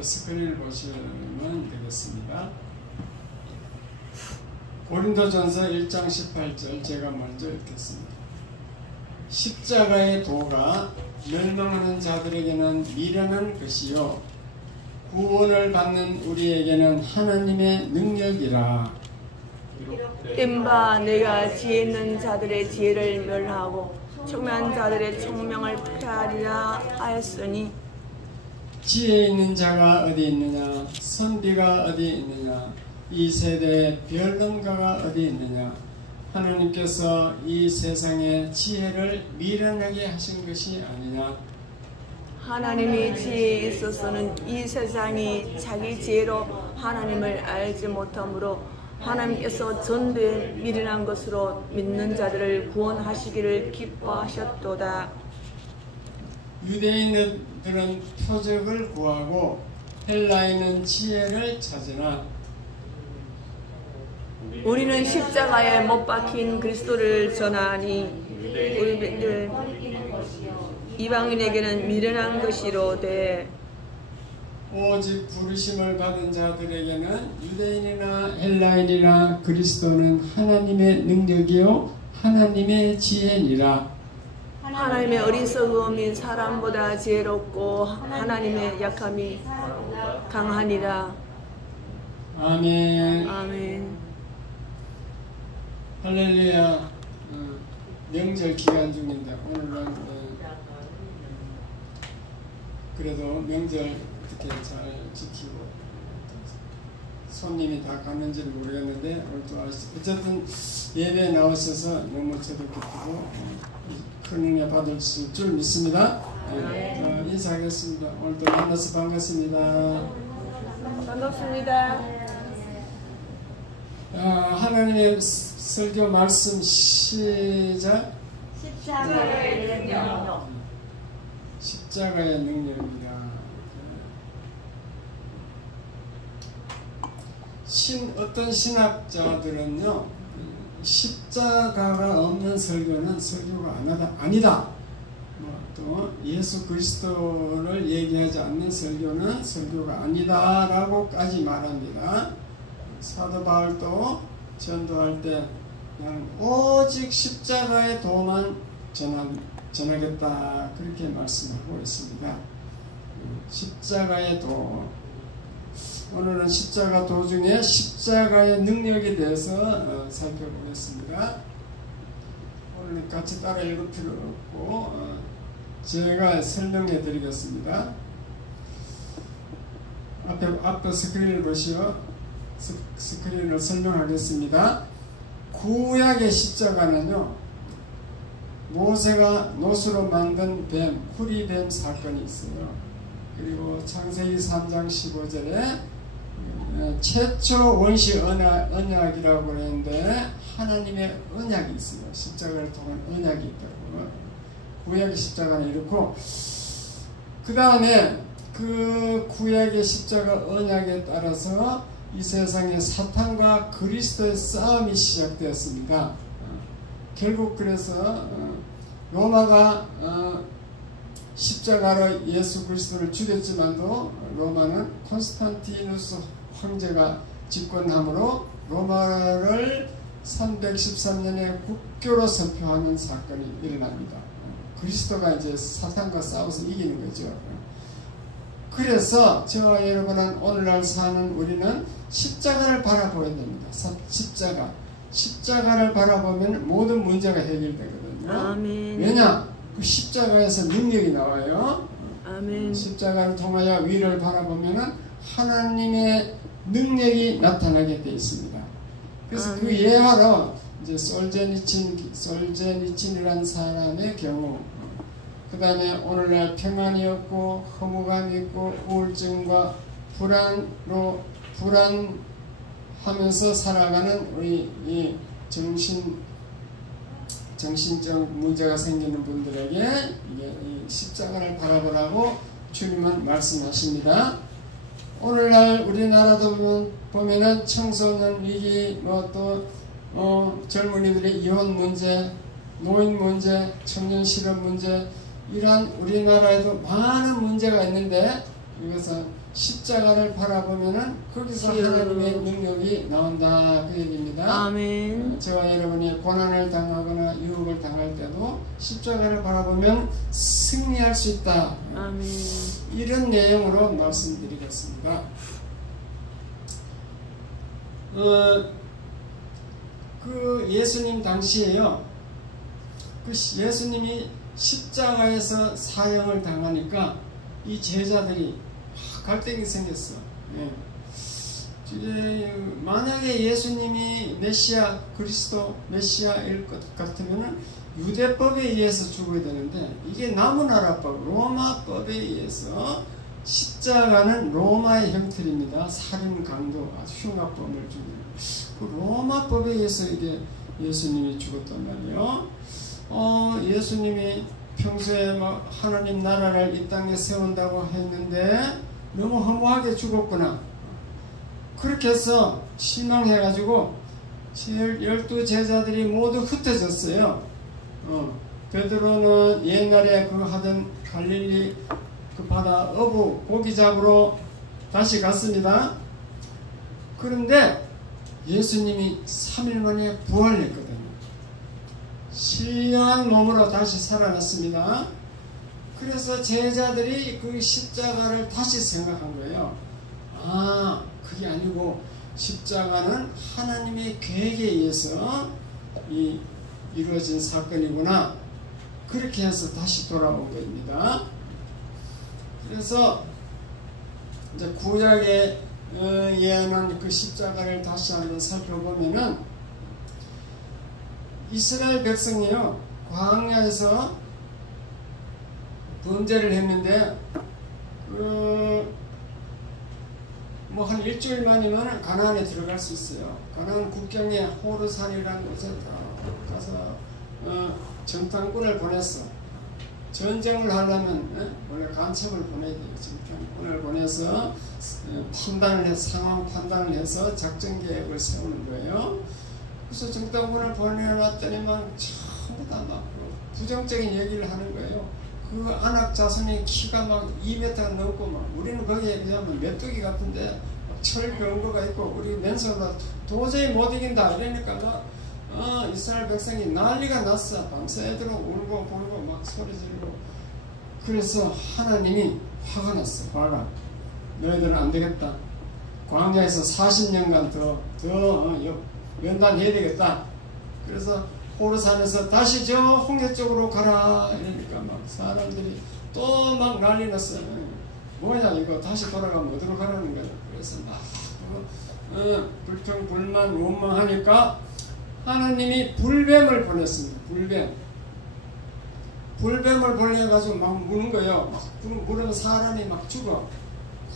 앞에 스크린을 보시면 되겠습니다. 고린도전서 1장 18절 제가 먼저 읽겠습니다. 십자가의 도가 멸망하는 자들에게는 미련한 것이요 구원을 받는 우리에게는 하나님의 능력이라. 뜬바 내가 지혜 있는 자들의 지혜를 멸하고 총명한 자들의 총명을 폐하리라 하였으니 지혜 있는 자가 어디 있느냐, 선비가 어디 있느냐, 이 세대의 변론가가 어디 있느냐. 하나님께서 이 세상의 지혜를 미련하게 하신 것이 아니냐. 하나님의 지혜에 있어서는 이 세상이 자기 지혜로 하나님을 알지 못하므로 하나님께서 전도에 미련한 것으로 믿는 자들을 구원하시기를 기뻐하셨도다. 유대인들은 표적을 구하고 헬라인은 지혜를 찾으나 우리는 십자가에 못 박힌 그리스도를 전하니 우리들 이방인에게는 미련한 것이로되 오직 부르심을 받은 자들에게는 유대인이나 헬라인이나 그리스도는 하나님의 능력이요 하나님의 지혜니라. 하나님의 어리석음이 사람보다 지혜롭고 하나님의 약함이 강하니라. 아멘. 아멘. 할렐루야. 명절 기간 중인데 오늘은 그래도 명절 어떻게 잘 지키고 손님이 다 가는지는 모르겠는데 오늘도 어쨌든 예배에 나오셔서 너무 저도 기쁘고 큰 은혜 받을 줄 믿습니다. 네. 인사하겠습니다. 오늘도 만나서 반갑습니다. 반갑습니다. 하나님의 설교 말씀 시작. 십자가의 능력. 십자가의 능력입니다. 어떤 신학자들은요, 십자가가 없는 설교는 설교가 아니다. 또 예수 그리스도를 얘기하지 않는 설교는 설교가 아니다라고까지 말합니다. 사도 바울도 전도할 때 그냥 오직 십자가의 도만 전하겠다 그렇게 말씀하고 있습니다. 십자가의 도. 오늘은 십자가 도 중에 십자가의 능력에 대해서 살펴보겠습니다. 오늘은 같이 따라 읽을 필요 없고 제가 설명해 드리겠습니다. 앞에 스크린을 보시오. 스크린을 설명하겠습니다. 구약의 십자가는요, 모세가 노수로 만든 뱀, 후리뱀 사건이 있어요. 그리고 창세기 3장 15절에 최초 원시 언약이라고 그랬는데 하나님의 언약이 있어요. 십자가를 통한 언약이 있다고. 구약의 십자가는 이렇고, 그 다음에 그 구약의 십자가 언약에 따라서 이 세상에 사탄과 그리스도의 싸움이 시작되었습니다. 결국 그래서 로마가 십자가로 예수 그리스도를 죽였지만도 로마는 콘스탄티누스 황제가 집권함으로 로마를 313년에 국교로 선포하는 사건이 일어납니다. 그리스도가 이제 사탄과 싸워서 이기는 거죠. 그래서 저와 여러분은 오늘날 사는 우리는 십자가를 바라보아야 됩니다. 십자가를 바라보면 모든 문제가 해결되거든요. 아멘. 왜냐? 그 십자가에서 능력이 나와요. 아멘. 십자가를 통하여 위를 바라보면 하나님의 능력이 나타나게 되어 있습니다. 그래서 아멘. 그 예화로 이제 솔제니친이라는 사람의 경우, 그 다음에 오늘날 평안이 없고 허무감이 있고 우울증과 불안하면서 살아가는 우리 이 정신적 문제가 생기는 분들에게 이게 이 십자가를 바라보라고 주님은 말씀하십니다. 오늘날 우리나라도 보면은 청소년 위기, 또 젊은이들의 이혼 문제, 노인 문제, 청년 실업 문제, 이러한 우리나라에도 많은 문제가 있는데 이것은 십자가를 바라보면은 거기서 주여. 하나님의 능력이 나온다 그 얘기입니다. 아멘. 저와 여러분이 고난을 당하거나 유혹을 당할 때도 십자가를 바라보면 승리할 수 있다. 아멘. 이런 내용으로 말씀드리겠습니다. 그 예수님 당시에요. 그 예수님이 십자가에서 사형을 당하니까 이 제자들이 갈등이 생겼어. 예. 만약에 예수님이 메시아 그리스도 메시아일 것 같으면 유대법에 의해서 죽어야 되는데 이게 나무나라법 로마법에 의해서 십자가는 로마의 형틀입니다. 살인 강도 흉악범을 죽이는 그 로마법에 의해서 이게 예수님이 죽었단 말이에요. 예수님이 평소에 막 하나님 나라를 이 땅에 세운다고 했는데 너무 허무하게 죽었구나. 그렇게 해서 실망해가지고 12 제자들이 모두 흩어졌어요. 베드로는 옛날에 그 하던 갈릴리 그 바다 어부 고기 잡으러 다시 갔습니다. 그런데 예수님이 3일 만에 부활했거든요. 신령한 몸으로 다시 살아났습니다. 그래서 제자들이 그 십자가를 다시 생각한 거예요. 아, 그게 아니고 십자가는 하나님의 계획에 의해서 이루어진 사건이구나. 그렇게 해서 다시 돌아온 겁니다. 그래서 이제 구약에 예언한 그 십자가를 다시 한번 살펴보면은 이스라엘 백성이요 광야에서 범죄를 했는데 뭐 한 일주일 만이면 가나안에 들어갈 수 있어요. 가나안 국경에 호르산이라는 곳에 가서 정탐꾼을 보냈어. 전쟁을 하려면 원래 간첩을 보내야 돼요. 정탐꾼을 보내서 판단을 해서 상황 판단을 해서 작전 계획을 세우는 거예요. 그래서 정탐꾼을 보내놨더니만 전부 다 막 부정적인 얘기를 하는 거예요. 그 안악 자손의 키가 막 2m 넘고 막 우리는 거기에 비하면 메뚜기 같은데 철 병거가 있고 우리 맨손으로 도저히 못 이긴다 이러니까 막 이스라엘 백성이 난리가 났어. 밤새도록 울고 불고 막 소리 지르고. 그래서 하나님이 화가 났어. 화가. 너희들은 안 되겠다. 광야에서 40년간 더 연단해야 되겠다. 그래서 호르산에서 다시 저 홍해 쪽으로 가라 이러니까 막 사람들이 또 막 난리 났어요. 뭐냐 이거 다시 돌아가면 어디로 가라는 거야. 그래서 막 불평 불만 원망하니까 하나님이 불뱀을 보냈습니다. 불뱀을 보내가지고 막 무는 거예요. 막 물으면 사람이 막 죽어.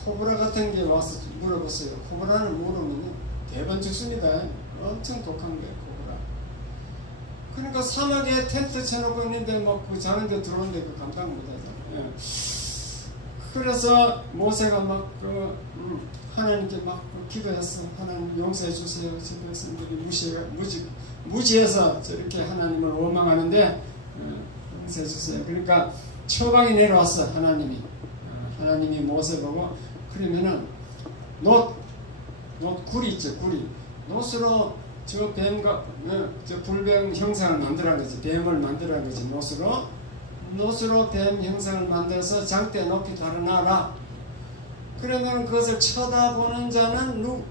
코브라 같은 게 와서 물어봤어요. 코브라는 물으면 대번 죽습니다. 엄청 독한 거예요. 그러니까 사막에 텐트 쳐놓고 있는데 막 그 자는데 들어오는데 그 감당 못하잖아요. 예. 그래서 모세가 막 하나님께 막 기도했어. 하나님 용서해 주세요. 제 백성들이 무지해서 저렇게 하나님을 원망하는데 용서해 주세요. 그러니까 처방이 내려왔어. 하나님이 모세 보고 그러면은 굴이 있죠. 굴이 놋으로 저 뱀과 저 불뱀 형상을 만들어 거지. 뱀을 만들어 거지. 놋으로 뱀 형상을 만들어서 장대 높이 달아놔라. 그러면 그것을 쳐다보는 자는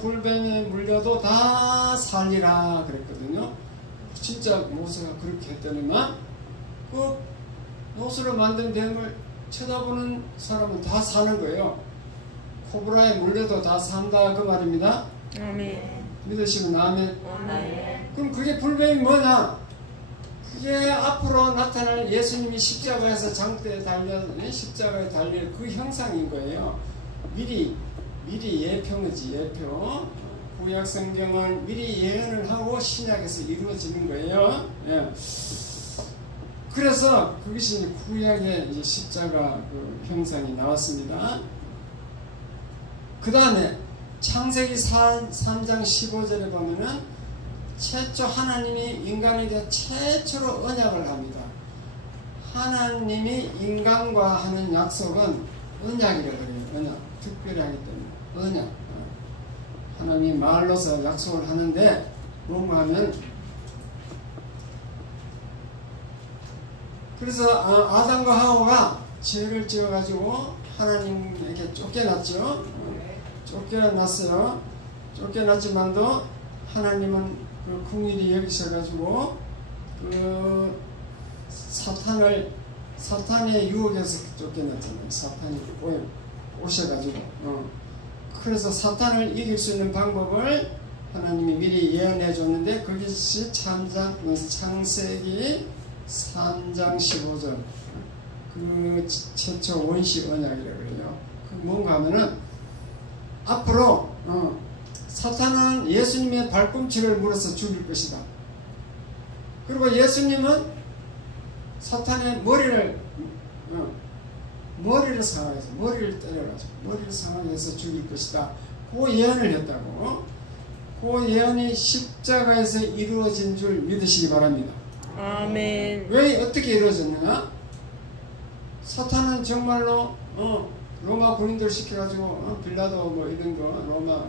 불뱀에 물려도 다 살리라 그랬거든요. 진짜 모세가 그렇게 했더니만 그 놋으로 만든 뱀을 쳐다보는 사람은 다 사는 거예요. 코브라에 물려도 다 산다 그 말입니다. 아멘. 믿으시면 아멘. 아멘. 그럼 그게 불뱀이 뭐냐? 그게 앞으로 나타날 예수님이 십자가에서 장대에 십자가에 달릴 그 형상인 거예요. 미리 예표지 예표. 구약 성경은 미리 예언을 하고 신약에서 이루어지는 거예요. 예. 그래서 그것이 구약의 이제 십자가 그 형상이 나왔습니다. 그 다음에 창세기 3장 15절에 보면은 최초 하나님이 인간에 대해 최초로 언약을 합니다. 하나님이 인간과 하는 약속은 언약이라고 그래요. 언약. 특별히 하기 때문에 언약. 하나님이 말로서 약속을 하는데 뭔가 하면 그래서 아담과 하와가 죄를 지어가지고 하나님에게 쫓겨났죠. 쫓겨났어요. 쫓겨났지만도 하나님은 그 긍휼히 여기셔가지고 그 사탄의 유혹에서 쫓겨났잖아요. 사탄이 오셔가지고 그래서 사탄을 이길 수 있는 방법을 하나님이 미리 예언해 줬는데 그것이 창세기 3장 15절 그 최초 원시 언약이라고 그래요. 그 뭔가 하면은 앞으로 사탄은 예수님의 발꿈치를 물어서 죽일 것이다. 그리고 예수님은 사탄의 머리를 상하여서 머리를 때려가지고 머리를 상하여서 죽일 것이다. 그 예언을 했다고. 그 예언이 십자가에서 이루어진 줄 믿으시기 바랍니다. 아멘. 왜 어떻게 이루어졌느냐? 사탄은 정말로 로마 군인들 시켜가지고 빌라도 뭐 이런 거 로마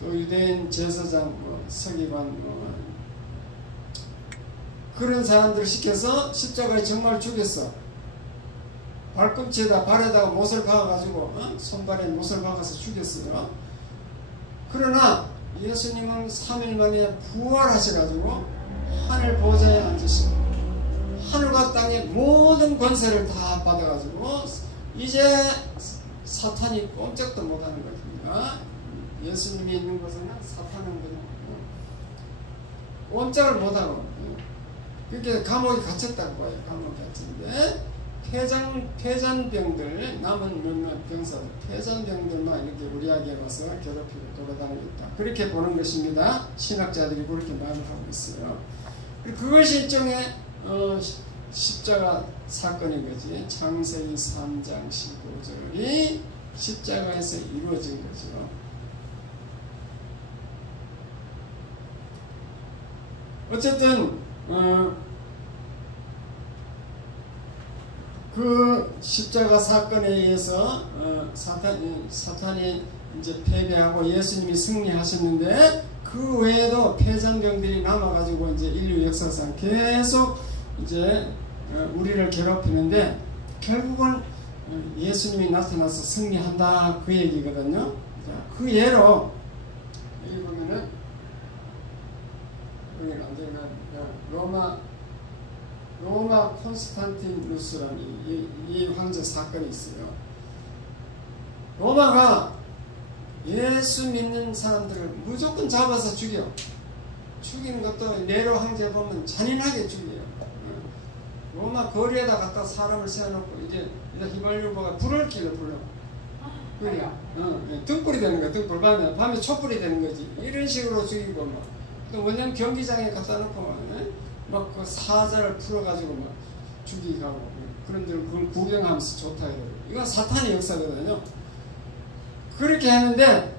또 유대인 제사장 서기관 그런 사람들을 시켜서 십자가에 정말 죽였어. 발꿈치에다 발에다가 못을 박아가지고 손발에 못을 박아서 죽였어요. 그러나 예수님은 3일 만에 부활하셔가지고 하늘 보좌에 앉으시고 하늘과 땅의 모든 권세를 다 받아가지고 이제 사탄이 꼼짝도 못하는 것입니다. 예수님이 있는 곳에는 사탄은 그냥 꼼짝을 못하고 그렇게 감옥에 갇혔다고 봐요. 감옥에 갇혔는데 폐잔병들 남은 몇몇 병사들 폐잔병들만 이렇게 우리에게 와서 괴롭히고 돌아다니고 있다. 그렇게 보는 것입니다. 신학자들이 그렇게 말을 하고 있어요. 그것이 일종의 십자가 사건인 거지. 창세기 3장 15절이 십자가에서 이루어진 거죠. 어쨌든 그 십자가 사건에 의해서 사탄이 이제 패배하고 예수님이 승리하셨는데 그 외에도 폐잔병들이 남아가지고 이제 인류 역사상 계속 이제 우리를 괴롭히는데 결국은 예수님이 나타나서 승리한다 그 얘기거든요. 자, 그 예로 여기 보면은 여기 남자가 로마 콘스탄티누스라는 이 황제 사건이 있어요. 로마가 예수 믿는 사람들을 무조건 잡아서 죽여. 죽이는 것도 네로 황제 보면 잔인하게 죽여요. 로마 거리에다 갖다 사람을 세워놓고 이제 휘발유가 불을 끼려 불러. 그러니까 등불이 되는 거야. 등불 밤에 촛불이 되는 거지. 이런 식으로 죽이고 막. 또 원형 경기장에 갖다 놓고 막 그 사자를 풀어가지고 막 죽이고 그런 데를 그걸 구경하면서 좋다 이러고. 이건 사탄의 역사거든요. 그렇게 하는데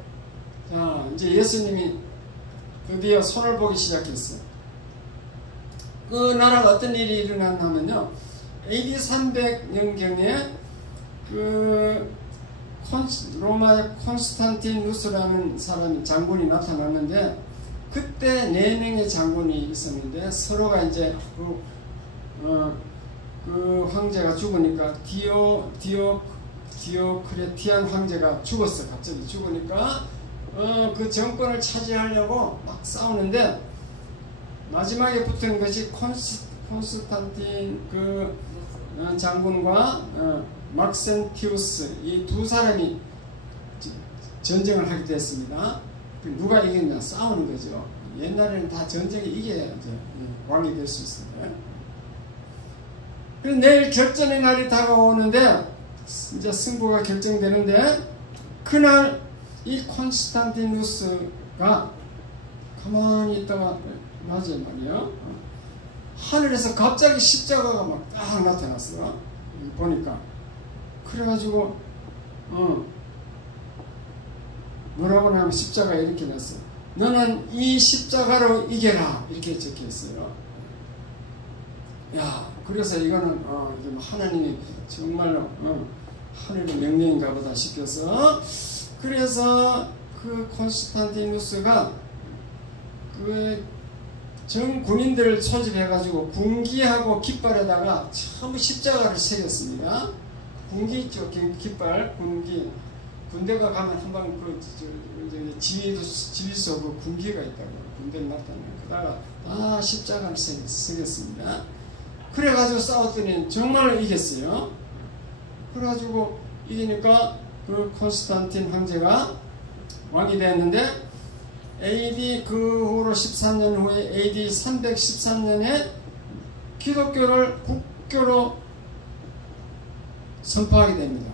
자 이제 예수님이 드디어 손을 보기 시작했어요. 그 나라가 어떤 일이 일어났냐면요. AD 300년경에 그 로마의 콘스탄티누스라는 사람이 장군이 나타났는데 그때 4명의 장군이 있었는데 서로가 이제 그 황제가 죽으니까 디오크레티안 황제가 죽었어. 갑자기 죽으니까 그 정권을 차지하려고 막 싸우는데 마지막에 붙은 것이 콘스탄틴 그 장군과 막센티우스 이 두 사람이 전쟁을 하게 됐습니다. 누가 이겼냐 싸우는 거죠. 옛날에는 다 전쟁에 이겨야 이제 왕이 될 수 있어요. 그래서 내일 결전의 날이 다가오는데 이제 승부가 결정되는데 그날 이 콘스탄티누스가 가만히 있다가 낮에 말이야 하늘에서 갑자기 십자가가 막 딱 나타났어. 보니까 그래가지고 뭐라고 하면 십자가에 이렇게 났어. 너는 이 십자가로 이겨라 이렇게 적혀있어요. 야 그래서 이거는 하나님이 정말로 하늘의 명령인가 보다 싶어서 그래서 그 콘스탄티누스가 그 전 군인들을 소집해가지고 군기하고 깃발에다가 전부 십자가를 새겼습니다. 군기 있죠, 깃발, 군기. 군대가 가면 한방 지휘소 그 군기가 있다고, 군대를 나타내요. 그다가 다 십자가를 새겼습니다. 그래가지고 싸웠더니 정말 이겼어요. 그래가지고 이기니까 그 콘스탄틴 황제가 왕이 되었는데, AD 그 후로 13년 후에 AD 313년에 기독교를 국교로 선포하게 됩니다.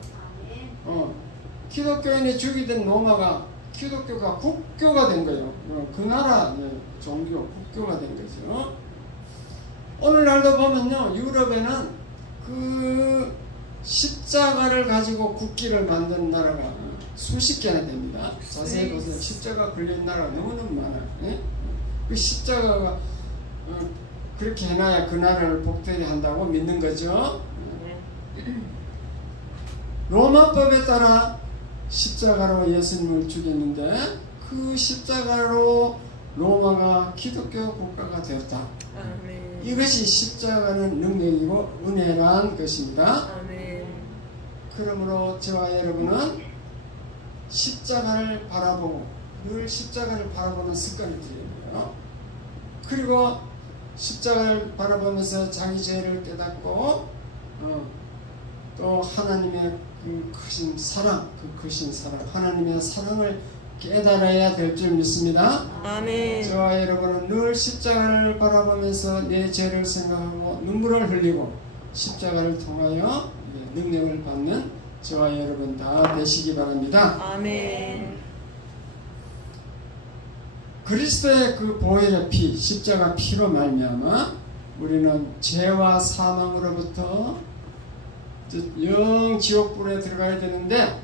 기독교인이 죽이던 로마가 기독교가 국교가 된 거예요. 그 나라 종교 국교가 된 거죠. 오늘날도 보면요, 유럽에는 그 십자가를 가지고 국기를 만든 나라가 수십 개나 됩니다. 자세히 보세요. 십자가 걸린 나라가 너무너무 많아요. 예? 그 십자가가 그렇게 해놔야 그 나라를 복되게 한다고 믿는 거죠. 로마법에 따라 십자가로 예수님을 죽였는데, 그 십자가로 로마가 기독교 국가가 되었다. 이것이 십자가는 능력이고 은혜란 것입니다. 그러므로 저와 여러분은 십자가를 바라보고, 늘 십자가를 바라보는 습관을 들여야. 그리고 십자가를 바라보면서 자기 죄를 깨닫고 또 하나님의 그 크신 사랑, 하나님의 사랑을 깨달아야 될 줄 믿습니다. 아멘. 저와 여러분은 늘 십자가를 바라보면서 내 죄를 생각하고 눈물을 흘리고 십자가를 통하여 능력을 받는 저와 여러분 다 되시기 바랍니다. 아멘. 그리스도의 그 보혈의 피, 십자가 피로 말미암아 우리는 죄와 사망으로부터 영 지옥불에 들어가야 되는데,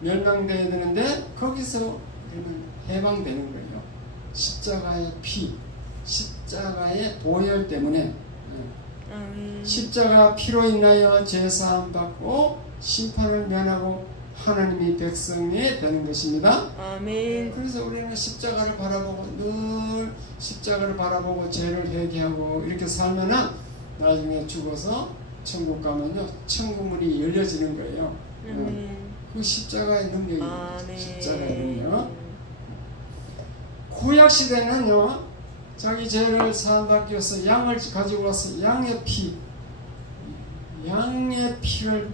멸망되어야 되는데, 거기서 우리는 해방되는 거예요. 십자가의 피, 십자가의 보혈 때문에. 십자가 피로 인하여 죄사함 받고 심판을 면하고 하나님의 백성이 되는 것입니다. 아멘. 그래서 우리는 십자가를 바라보고, 늘 십자가를 바라보고 죄를 회개하고 이렇게 살면은 나중에 죽어서 천국 가면요, 천국문이 열려지는 거예요. 그 십자가의 능력입니다. 십자가의 능력. 구약 시대는요, 자기 죄를 사함받기 위해서 양을 가지고 와서 양의 피를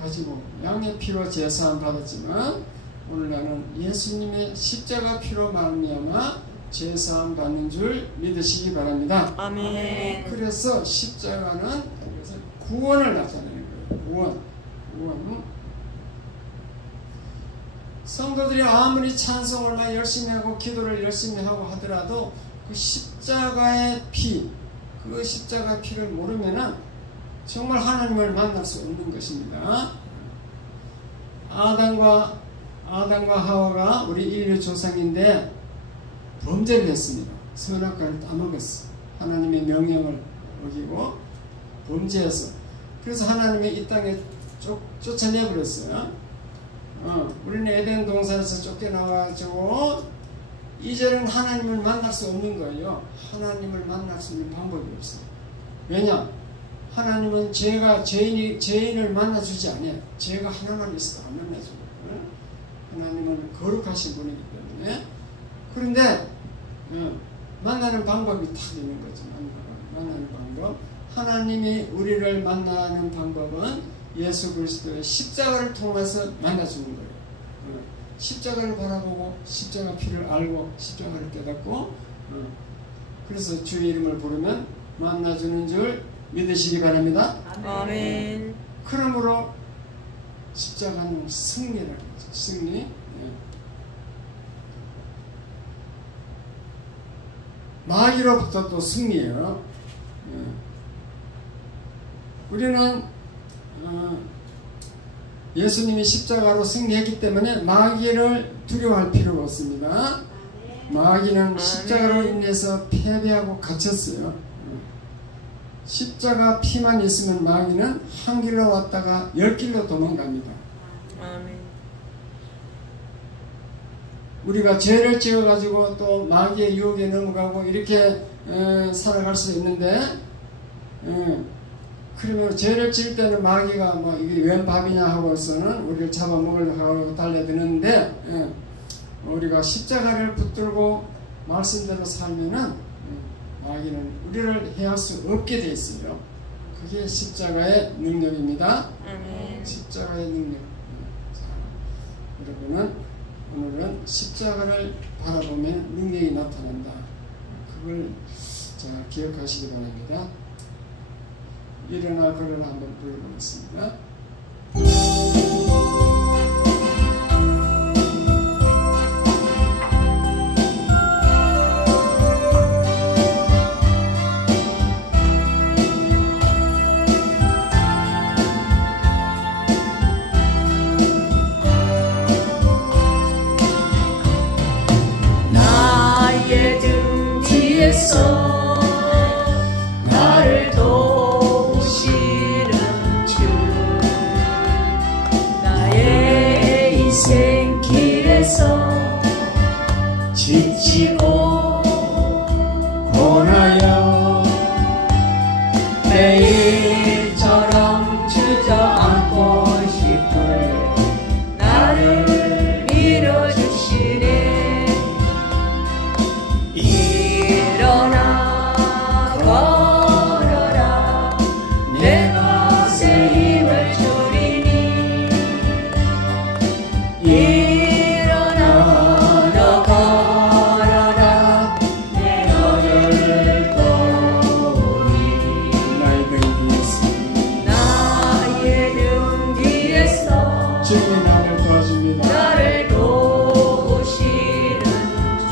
가지고 양의 피로 제사함 받았지만, 오늘날은 예수님의 십자가 피로 말미암아 제사함 받는 줄 믿으시기 바랍니다. 아멘. 그래서 십자가는 구원을 나타내는 거예요. 구원. 성도들이 아무리 찬송을 많이 열심히 하고 기도를 열심히 하고 하더라도 그 십자가의 피, 그 십자가 피를 모르면은 정말 하나님을 만날 수 없는 것입니다. 아담과 하와가 우리 인류 조상인데 범죄를 했습니다. 선악과를 따먹었어. 하나님의 명령을 어기고 범죄해서. 그래서 하나님이 이 땅에 쫓아내버렸어요. 우리는 에덴 동산에서 쫓겨나가지고 이제는 하나님을 만날 수 없는 거예요. 하나님을 만날 수 있는 방법이 없어요. 왜냐? 하나님은 죄인을 만나주지 않아요. 죄가 하나만 있어도 안 만나줘요. 하나님은 거룩하신 분이기 때문에. 그런데 만나는 방법이 딱 있는 거죠. 만나는 방법. 하나님이 우리를 만나는 방법은 예수 그리스도의 십자가를 통해서 만나주는 거예요. 십자가를 바라보고 십자가 피를 알고 십자가를 깨닫고, 그래서 주의 이름을 부르면 만나주는 줄 믿으시기 바랍니다. 아멘. 그러므로 십자가는 승리라는 거죠. 승리. 마귀로부터 또 승리예요. 우리는 예수님이 십자가로 승리했기 때문에 마귀를 두려워할 필요가 없습니다. 마귀는 십자가로 인해서 패배하고 갇혔어요. 십자가 피만 있으면 마귀는 한 길로 왔다가 10길로 도망갑니다. 우리가 죄를 지어가지고 또 마귀의 유혹에 넘어가고 이렇게 살아갈 수 있는데, 그러면 죄를 지을 때는 마귀가 뭐 이게 웬 밥이냐 하고서는 우리를 잡아먹으려고 하고 달려드는데, 우리가 십자가를 붙들고 말씀대로 살면은 마귀는 우리를 해할 수 없게 돼 있어요. 그게 십자가의 능력입니다. 십자가의 능력. 자, 여러분은 오늘은 십자가를 바라보면 능력이 나타난다. 그걸 자 기억하시기 바랍니다. 일어나 걸어라 한번 불러보겠습니다. 나의 등 뒤에서 나를 도우시는 주, 나의 인생 길에서 지치고 고나여 매일처럼 주저앉고 싶을 나를 밀어주시네. 일어나 걸어라, 내 것에 힘을 주리니. 일어나 너 걸어라, 내 너를 도우리. 나의 등 뒤에서 주님이 나를 도와줍니다. 나를 도우시는 주,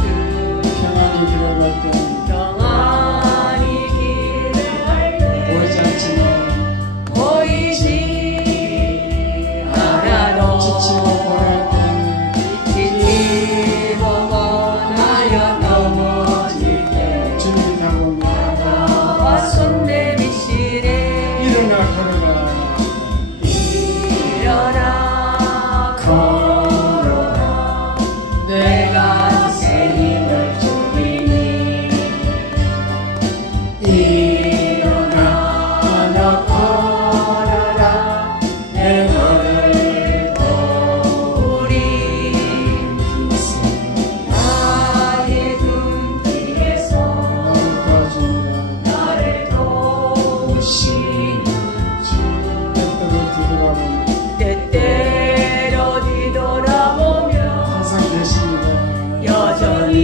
평안히 길을 갈 때 평안히 길을 갈 때 보이지 않지만 보이지 않아도 지치고 고날 때 지치고 고나여 넘어질 때 주님이 다가옵니다. 나와 손 내미시네. 일어나 걸어라. 일어나 걸어라, 내가 새 힘을 주리니. 일어나 너 걸어라, 내 너를 도우리. 나의 등 뒤에서 나를 도와줍니다. 나를 도우시는 주, 때때로 뒤돌아보니 때때로 뒤돌아보며 항상 계십니다. 여전히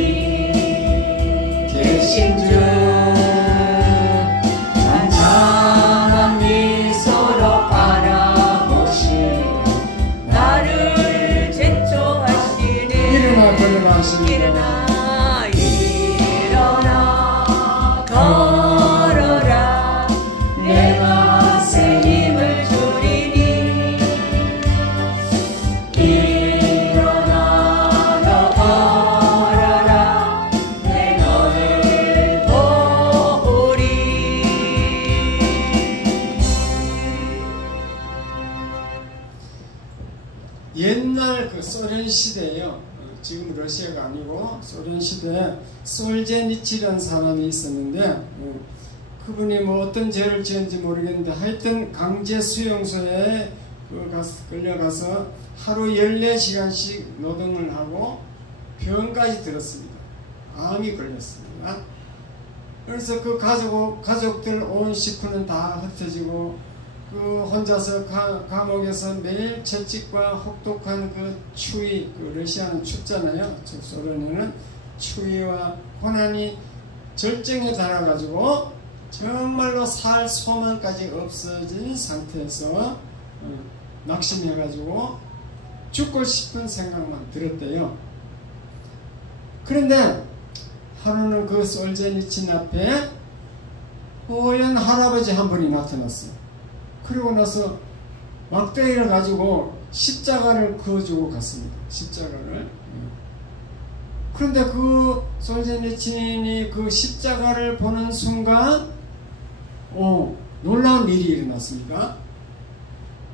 계신 주, 잔잔한 미소로 바라보시며 나를 제초하시네. 일어나 걸어라 하십니다. 일어나 걸어라, 내가 새 힘을 주리니. 일어나 너 걸어라, 내 너를 도우리. 옛날 그 소련 시대에요. 지금 러시아가 아니고 소련 시대에 솔제니치라는 사람이 있었는데, 그분이 뭐 어떤 죄를 지었는지 모르겠는데 하여튼 강제 수용소에 끌려가서 하루 14시간씩 노동을 하고 병까지 들었습니다. 암이 걸렸습니다. 그래서 그 가족들 온 식구는 다 흩어지고 그 혼자서 감옥에서 매일 채찍과 혹독한 그 추위, 그 러시아는 춥잖아요. 소련에는 추위와 고난이 절정에 달아가지고 정말로 살 소망까지 없어진 상태에서 낙심해가지고 죽고 싶은 생각만 들었대요. 그런데 하루는 그 솔제니친 앞에 호연 할아버지 한 분이 나타났어요. 그러고 나서 막대기를 가지고 십자가를 그어주고 갔습니다. 십자가를. 그런데 그 솔제니친이 그 십자가를 보는 순간 놀라운 일이 일어났습니다.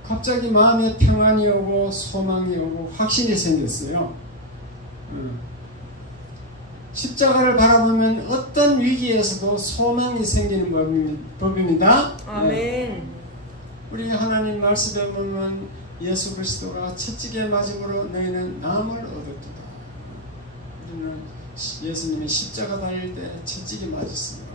갑자기 마음에 평안이 오고 소망이 오고 확신이 생겼어요. 십자가를 바라보면 어떤 위기에서도 소망이 생기는 법입니다. 아멘. 우리 하나님 말씀에 보면 예수 그리스도가 채찍에 맞음으로 너희는 남을 얻었도다. 우리는 예수님이 십자가 달릴 때 채찍이 맞았습니다.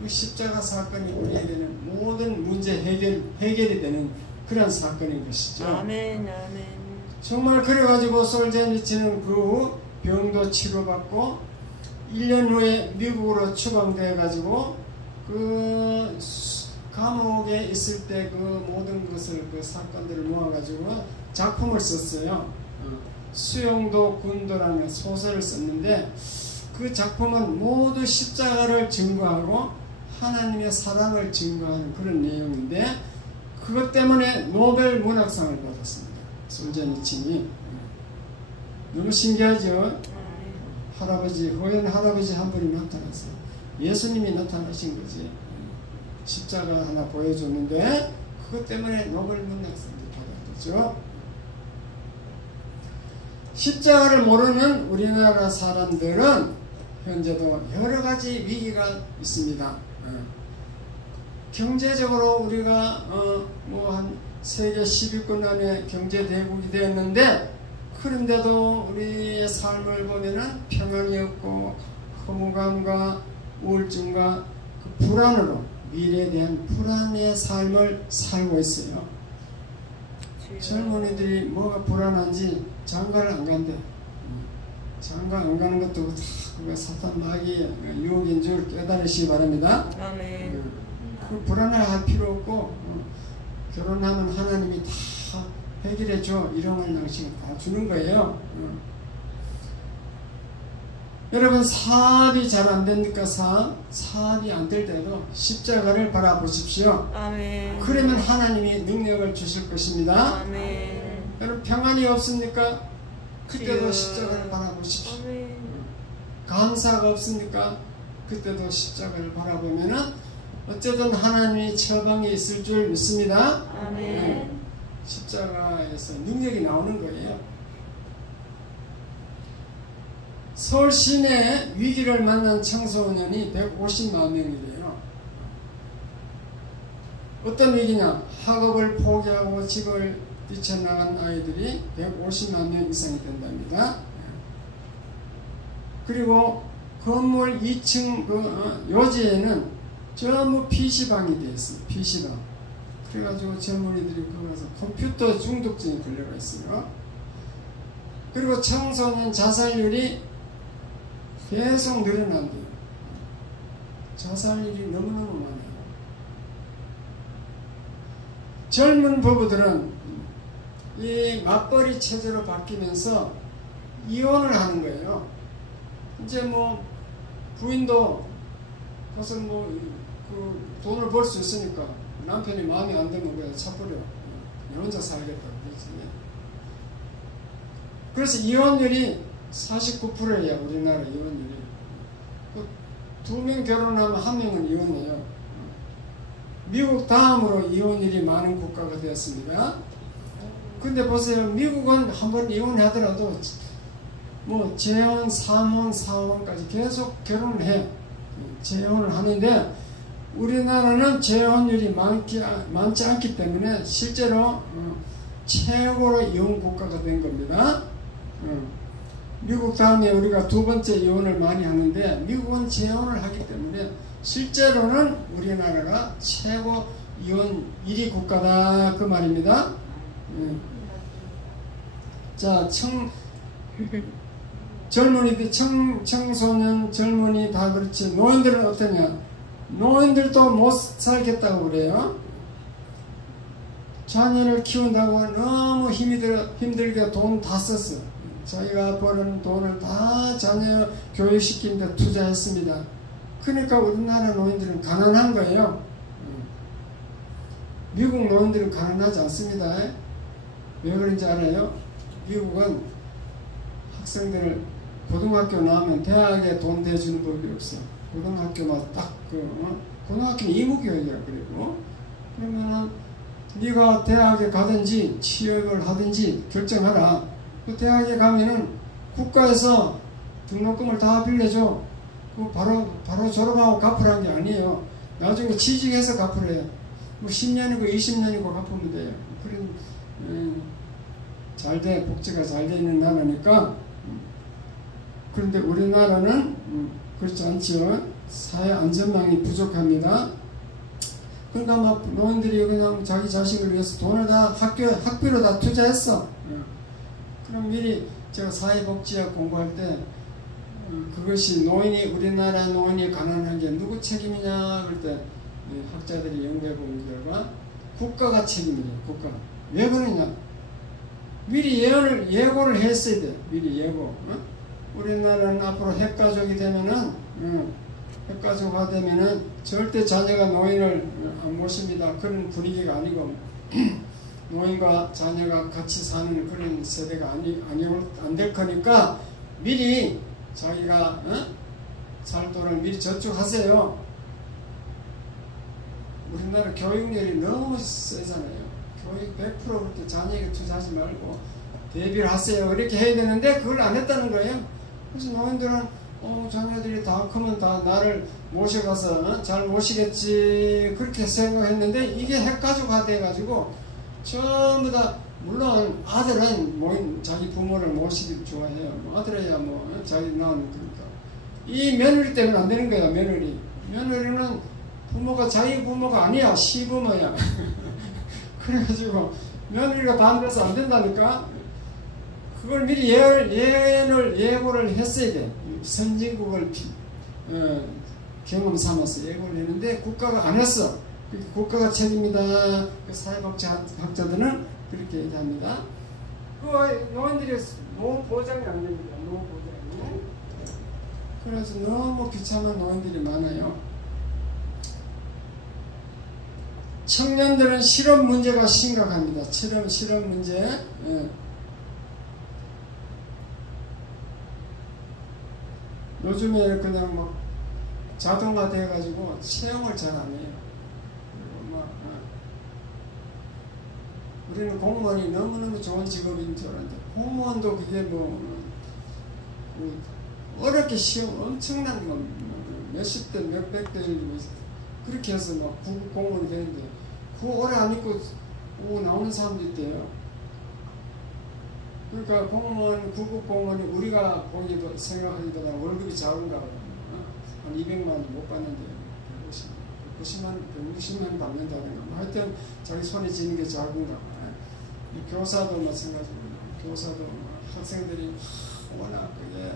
그 십자가 사건이 우리에게는 모든 문제 해결이 되는 그런 사건인 것이죠. 아멘. 아멘. 정말 그래가지고 솔제니치는 그 후 병도 치료받고 1년 후에 미국으로 추방돼가지고 그 감옥에 있을 때 그 모든 것을 그 사건들을 모아가지고 작품을 썼어요. 수용도 군도라는 소설을 썼는데 그 작품은 모두 십자가를 증거하고 하나님의 사랑을 증거하는 그런 내용인데 그것 때문에 노벨 문학상을 받았습니다. 솔제니친이. 너무 신기하죠? 호연 할아버지 한 분이 나타났어요. 예수님이 나타나신 거지. 십자가 하나 보여줬는데 그것 때문에 노벨 문학상도 받았죠. 십자가를 모르는 우리나라 사람들은 현재도 여러 가지 위기가 있습니다. 경제적으로 우리가 뭐 한 세계 10위권 안에 경제 대국이 되었는데 그런데도 우리의 삶을 보면은 평안이 없고 허무감과 우울증과 그 불안으로 미래에 대한 불안의 삶을 살고 있어요. 젊은이들이 뭐가 불안한지 장가를 안 간대. 장가 안 가는 것도 다 그거 사탄 마귀의 유혹인 줄 깨달으시기 바랍니다. 아멘. 그 불안해할 필요 없고 결혼하면 하나님이 다 해결해줘. 일용할 양식을 다 주는 거예요. 여러분 사업이 잘 안 됩니까? 사업이 안 될 때도 십자가를 바라보십시오. 아멘. 그러면 하나님이 능력을 주실 것입니다. 아멘. 여러분 평안이 없습니까? 그때도 주여. 십자가를 바라보십시오. 아멘. 감사가 없습니까? 그때도 십자가를 바라보면은 어쨌든 하나님이 처방에 있을 줄 믿습니다. 아멘. 십자가에서 능력이 나오는 거예요. 서울 시내 위기를 만난 청소년이 150만 명이래요. 어떤 위기냐? 학업을 포기하고 집을 뛰쳐나간 아이들이 150만 명 이상이 된답니다. 그리고 건물 2층 요지에는 전부 PC방이 되어 있어요. PC방. 그래가지고 젊은이들이 거기서 컴퓨터 중독증이 걸려가 있어요. 그리고 청소년 자살률이 계속 늘어난대요. 자살률이 너무너무 많아요. 젊은 부부들은 이 맞벌이 체제로 바뀌면서 이혼을 하는 거예요. 이제 뭐 부인도 가서 그 돈을 벌 수 있으니까 남편이 마음에 안 들면 그냥 차버려. 혼자 살겠다. 그래서 이혼율이 49%예요. 우리나라 이혼율이. 2명 결혼하면 1명은 이혼해요. 미국 다음으로 이혼율이 많은 국가가 되었습니다. 근데 보세요. 미국은 한번 이혼하더라도 뭐 재혼, 3혼, 4혼까지 계속 결혼을 해. 재혼을 하는데 우리나라는 재혼율이 많지 않기 때문에 실제로 최고로 이혼 국가가 된 겁니다. 미국 다음에 우리가 두 번째 이혼을 많이 하는데 미국은 재혼을 하기 때문에 실제로는 우리나라가 최고 이혼 1위 국가다 그 말입니다. 자, 젊은이들, 청소년, 젊은이 다 그렇지. 노인들은 어떠냐? 노인들도 못 살겠다고 그래요. 자녀를 키운다고 너무 힘들게 돈 다 썼어. 자기가 버는 돈을 다 자녀 교육시키는데 투자했습니다. 그러니까 우리나라 노인들은 가난한 거예요. 미국 노인들은 가난하지 않습니다. 왜 그런지 알아요? 미국은 학생들을 고등학교 나오면 대학에 돈 대주는 법이 없어요. 고등학교만 딱 고등학교는 의무교육이라 그리고 그러면은 네가 대학에 가든지 취업을 하든지 결정하라. 그 대학에 가면은 국가에서 등록금을 다 빌려줘. 그 바로 졸업하고 갚으라는 게 아니에요. 나중에 취직해서 갚으래요. 뭐 10년이고 20년이고 갚으면 돼요. 그런 잘돼 복지가 잘 돼 있는 나라니까. 그런데 우리나라는 그렇지 않죠. 사회 안전망이 부족합니다. 그러니까 막 노인들이 그냥 자기 자식을 위해서 돈을 다 학비로 다 투자했어. 그럼 미리 제가 사회복지학 공부할 때 그것이 우리나라 노인이 가난한 게 누구 책임이냐 그럴 때 학자들이 연구해 본 결과 국가가 책임이에요. 국가. 왜 그러냐? 미리 예고를 했어야 돼. 미리 예고. 우리나라는 앞으로 핵가족이 되면은 핵가족화 되면은 절대 자녀가 노인을 안 모십니다. 그런 분위기가 아니고 노인과 자녀가 같이 사는 그런 세대가 안 될 거니까 미리 자기가 살 돈을 미리 저축하세요. 우리나라 교육열이 너무 세잖아요. 교육 100% 그렇게 자녀에게 투자하지 말고 대비를 하세요. 이렇게 해야 되는데 그걸 안 했다는 거예요. 그래서 노인들은 자녀들이 다 크면 다 나를 모셔가서 잘 모시겠지 그렇게 생각했는데 이게 핵가족화 돼가지고 전부 다 물론 아들은 자기 부모를 모시기 좋아해요. 아들이야 자기 낳은 그러니까 이 며느리 때문에 안 되는 거야. 며느리는 자기 부모가 아니야. 시부모야. 그래가지고 며느리가 반대해서 안 된다니까. 그걸 미리 예고를 했어야 돼. 선진국을 경험 삼아서 예고를 했는데 국가가 안 했어. 국가가 책임이다. 그 사회복지 학자들은 그렇게 얘기합니다. 그 노인들이 노후 보장이 안 됩니다. 노후 보장이. 그래서 너무 비참한 노인들이 많아요. 청년들은 실업 문제가 심각합니다. 실업 문제. 요즘에 그냥 자동화 돼가지고 채용을 잘 안 해요. 우리는 공무원이 너무너무 좋은 직업인 줄 알았는데 공무원도 그게 어렵게 시험 엄청난 몇십 대 몇백 대 그렇게 해서 구급 공무원이 되는데 그거 오래 안 있고 나오는 사람도 있대요. 그러니까 구급 공무원이 우리가 보기도 생각하기보다 월급이 작은가 봐요. 한 200만 원 못 받는데 160만 받는다든가. 하여튼 자기 손에 쥐는 게 작은가 봐요. 교사도 마찬가지고 교사도 학생들이 워낙 그게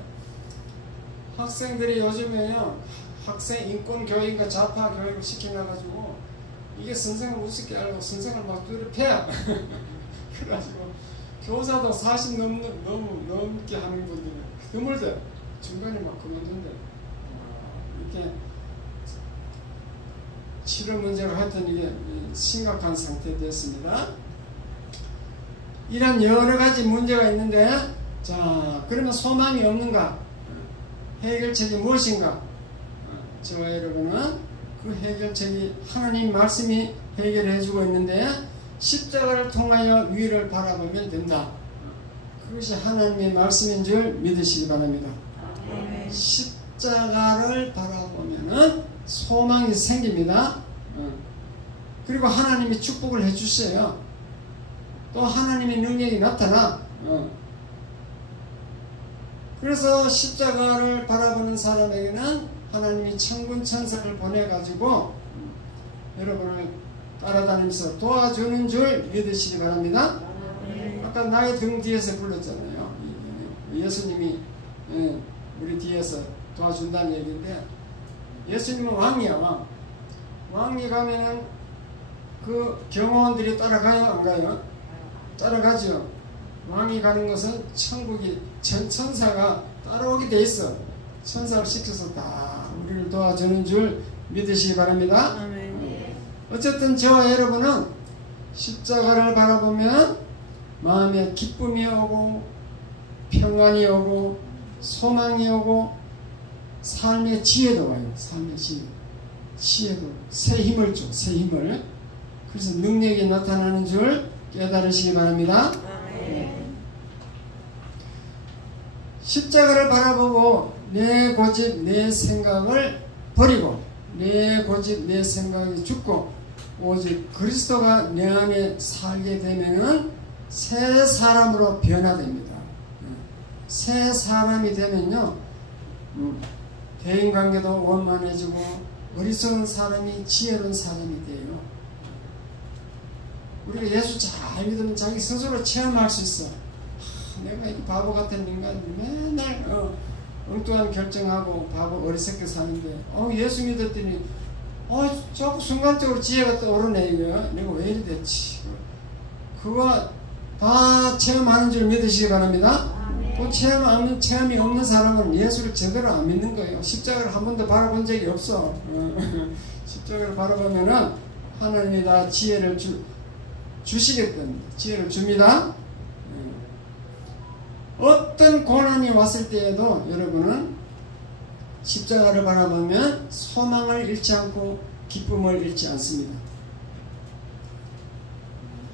학생들이 요즘에요 학생 인권 교육과 좌파 교육을 시켜놔가지고 이게 선생을 우습게 알고 선생을 막 두드려 패. 그래가지고 교사도 40 넘게 하는 분들이 드물대 중간에 막 그만둔대. 이렇게 치료 문제가 하여튼 이게 심각한 상태에 됐습니다. 이런 여러 가지 문제가 있는데, 자, 그러면 소망이 없는가? 해결책이 무엇인가? 저와 여러분은 그 해결책이 하나님 말씀이 해결해주고 있는데, 십자가를 통하여 위를 바라보면 된다. 그것이 하나님의 말씀인 줄 믿으시기 바랍니다. 십자가를 바라보면은 소망이 생깁니다. 그리고 하나님이 축복을 해주세요. 또 하나님의 능력이 나타나. 그래서 십자가를 바라보는 사람에게는 하나님이 천군 천사를 보내가지고 여러분을 따라다니면서 도와주는 줄 믿으시기 바랍니다. 아까 나의 등 뒤에서 불렀잖아요. 예수님이 우리 뒤에서 도와준다는 얘기인데, 예수님은 왕이야. 왕이 가면은 그 경호원들이 따라가요 안 가요? 따라가죠. 왕이 가는 것은 천국이 천사가 따라오게 돼 있어. 천사를 시켜서 다 우리를 도와주는 줄 믿으시기 바랍니다. 어쨌든 저와 여러분은 십자가를 바라보면 마음에 기쁨이 오고 평안이 오고 소망이 오고 삶의 지혜도 와요. 삶의 지혜도 새 힘을 줘. 새 힘을. 그래서 능력이 나타나는 줄 깨달으시기 바랍니다. 십자가를 바라보고 내 고집 내 생각을 버리고 내 고집 내 생각이 죽고 오직 그리스도가 내 안에 살게 되면은 새 사람으로 변화됩니다. 새 사람이 되면요 대인관계도 원만해지고 어리석은 사람이 지혜로운 사람이 돼요. 우리가 예수 잘 믿으면 자기 스스로 체험할 수 있어. 내가 이 바보 같은 인간 맨날 엉뚱한 결정하고 바보 어리석게 사는데 예수 믿었더니 자꾸 순간적으로 지혜가 떠오르네. 이거 내가 왜 이리 됐지. 그거 다 체험하는 줄 믿으시기 바랍니다. 그 체험이 없는 사람은 예수를 제대로 안 믿는 거예요. 십자가를 한 번도 바라본 적이 없어. 십자가를 바라보면은 하나님이 다 지혜를 주시겠답니다. 지혜를 줍니다. 어떤 고난이 왔을 때에도 여러분은 십자가를 바라보면 소망을 잃지 않고 기쁨을 잃지 않습니다.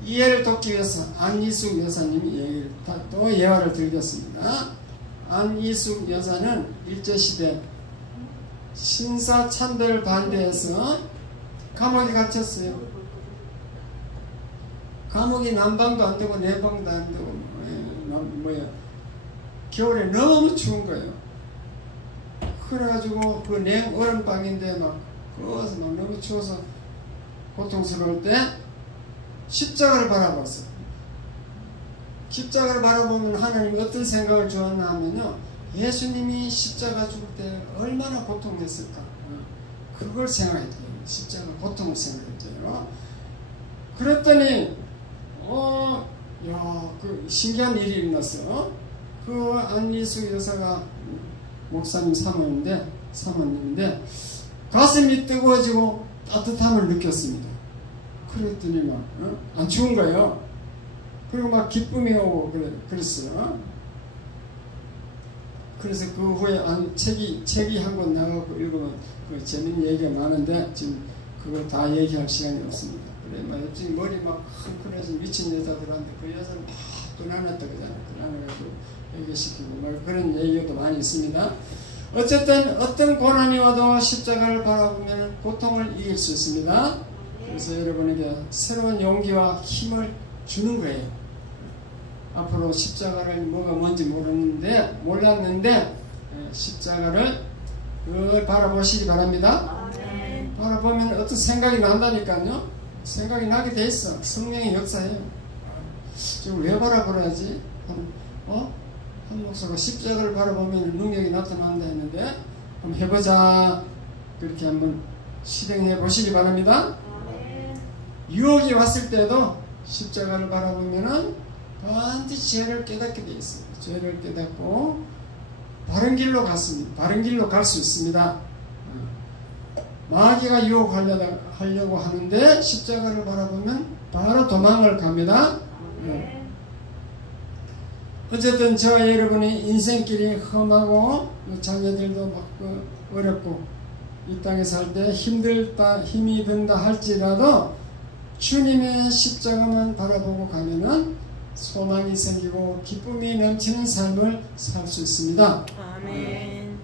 이해를 돕기 위해서 안이숙 여사님이 또 예화를 들겠습니다. 안이숙 여사는 일제시대 신사참배를 반대해서 감옥에 갇혔어요. 감옥이 난방도 안 되고 내방도 안 되고 겨울에 너무 추운 거예요. 그래가지고 그 냉 얼음방인데 막 그어서 막 너무 추워서 고통스러울 때 십자가를 바라봤어요. 십자가를 바라보면 하나님이 어떤 생각을 주었나 하면요, 예수님이 십자가 죽을 때 얼마나 고통했을까, 그걸 생각했대요. 십자가 고통을 생각했대요. 그랬더니 그 신기한 일이 일어났어. 그 안이숙 여사가 목사님 사모님인데 가슴이 뜨거워지고 따뜻함을 느꼈습니다. 그랬더니 막 안 추운 거예요. 그리고 막 기쁨이 오고 그랬어요. 그래서 그 후에 책이 한 권 나가고 읽으면 그 재밌는 얘기가 많은데 지금 그걸 다 얘기할 시간이 없습니다. 그래 막 지금 머리 막 흥분해서 미친 여자들한테 그 여자는 막 떠나놨다 그러잖아요. 떠나가지고 얘기시키고 막 그런 얘기도 많이 있습니다. 어쨌든 어떤 고난이 와도 십자가를 바라보면 고통을 이길 수 있습니다. 그래서 여러분에게 새로운 용기와 힘을 주는 거예요. 앞으로 십자가를 뭐가 뭔지 몰랐는데 십자가를 늘 바라보시기 바랍니다. 바라보면 어떤 생각이 난다니까요. 생각이 나게 돼 있어. 성령의 역사예요. 지금 왜 바라보라지? 한 목사가 십자가를 바라보면 능력이 나타난다 했는데 한번 해보자. 그렇게 한번 실행해 보시기 바랍니다. 유혹이 왔을 때도 십자가를 바라보면은 반드시 죄를 깨닫게 되어 있어요. 죄를 깨닫고 바른 길로 갔습니다. 바른 길로 갈 수 있습니다. 마귀가 유혹하려고 하는데 십자가를 바라보면 바로 도망을 갑니다. 어쨌든 저와 여러분의 인생길이 험하고 자녀들도 막 어렵고 이 땅에 살 때 힘이 든다 할지라도 주님의 십자가만 바라보고 가면은 소망이 생기고 기쁨이 넘치는 삶을 살 수 있습니다. 아멘.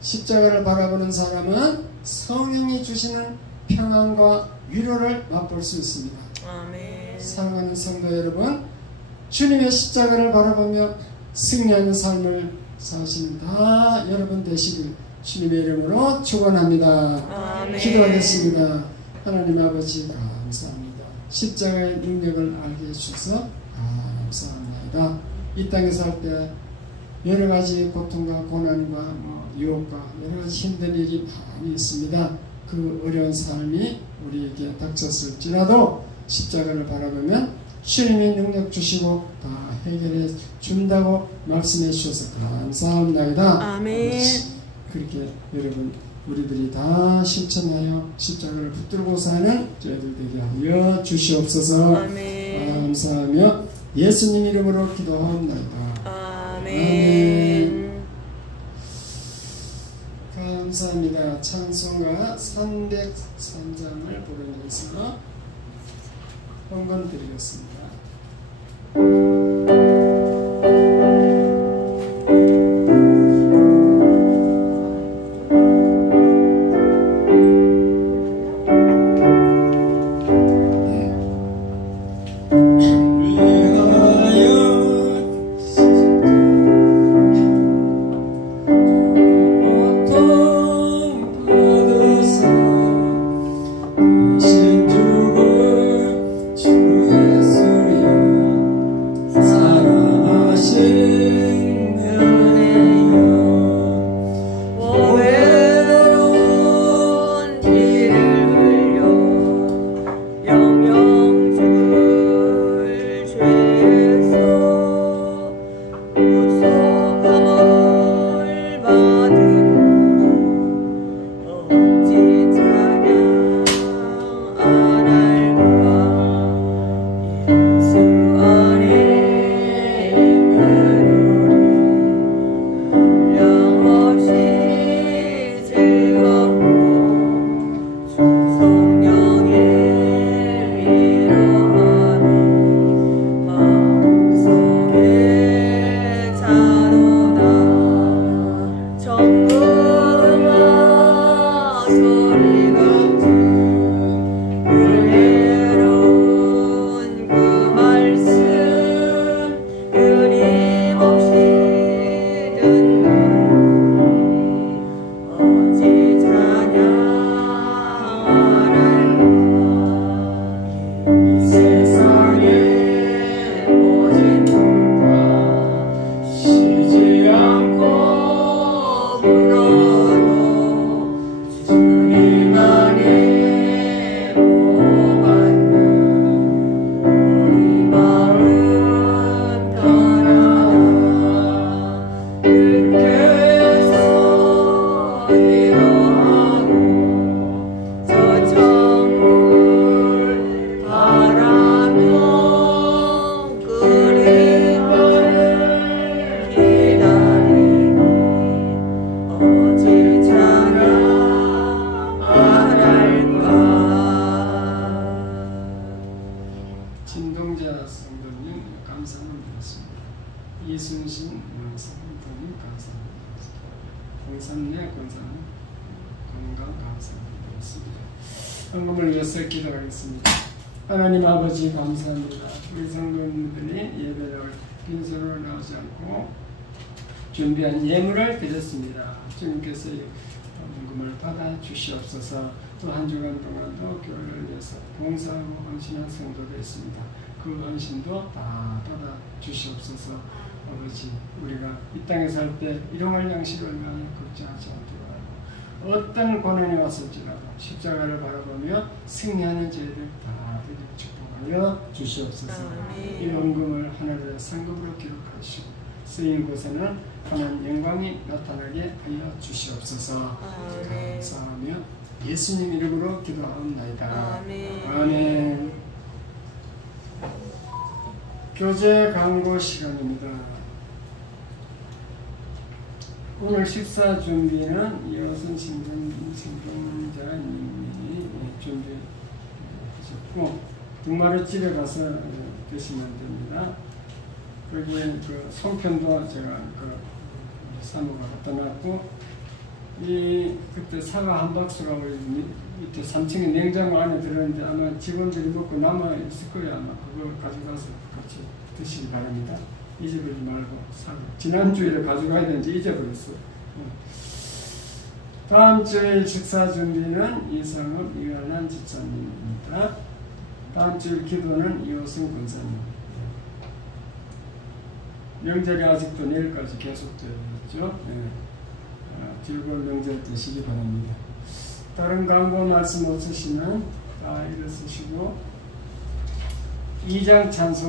십자가를 바라보는 사람은 성령이 주시는 평안과 위로를 맛볼 수 있습니다. 아멘. 사랑하는 성도 여러분, 주님의 십자가를 바라보며 승리하는 삶을 사시는 다 여러분 되시길 주님의 이름으로 축원합니다. 아멘. 기도하겠습니다. 하나님 아버지 감사합니다. 십자가의 능력을 알게 해주셔서 감사합니다. 이 땅에 살 때 여러 가지 고통과 고난과 유혹과 여러 가지 힘든 일이 많이 있습니다. 그 어려운 삶이 우리에게 닥쳤을지라도 십자가를 바라보면 주님이 능력 주시고 다 해결해 준다고 말씀해 주셔서 감사합니다. 아멘. 그렇게 여러분 우리들이 다 실천하여 십자가를 붙들고 사는 저희들 되게 하여 주시옵소서. 아멘. 감사하며 예수님 이름으로 기도합니다. 아멘. 감사합니다. 찬송가 303장을 부르면서 헌금 드리겠습니다. 않고 불러도 주님만의 보받는 우리 마음 떠나 늦게서 일어나고 저 천국을 바라며 그리마를 기다리니 어찌 찬양 말할까. 진동자 성도님 감사를 드렸습니다. 이순신 성도님 감사합니다. 공삼내 권사님 건강 감사를 드렸습니다. 헌금을 위해서 기도하겠습니다. 하나님 아버지 감사합니다. 우리 성도님들이 예배를 빈손으로 나오지 않고 준비한 예물을 드렸습니다. 주님께서 헌금을 받아 주시옵소서. 또 한 주간 동안도 교회를 위해서 봉사하고 헌신한 성도도 있습니다. 그 헌신도 다 받아 주시옵소서. 아버지, 우리가 이 땅에 살 때 일용할 양식을 얼마나 걱정하지 않도록 하고 어떤 고난이 왔을지라도 십자가를 바라보며 승리하는 저희들 다 되게 축복하여 주시옵소서. 이 헌금을 하늘의 상급으로 기록하시고 쓰인 곳에는 하나님 영광이 나타나게 하여 주시옵소서. 감사하며 예수님 이름으로 기도하옵나이다. 아멘. 교제 강고 시간입니다. 오늘 식사 준비는 이호선 신동자님이 준비하셨고 등마루 집에 가서 드시면 됩니다. 여기 그 송편도 제가 그 사모가 갖다 놨고 그때 사과 한 박스가 우리 밑에 3층에 냉장고 안에 들었는데 아마 직원들이 먹고 남아 있을 거예요. 아마 그걸 가져가서 같이 드시기 바랍니다. 잊어버리지 말고 사과. 지난주에 가져가야 되는지 잊어버렸어요. 다음 주일 식사 준비는 이상업 이완한 집사님입니다. 다음 주일 기도는 이호승 권사님. 명절이 아직도 내일까지 계속되죠. 즐거운 명절 되시기 바랍니다. 다른 광고 말씀 없으시면 다 일어서시고 2장 찬송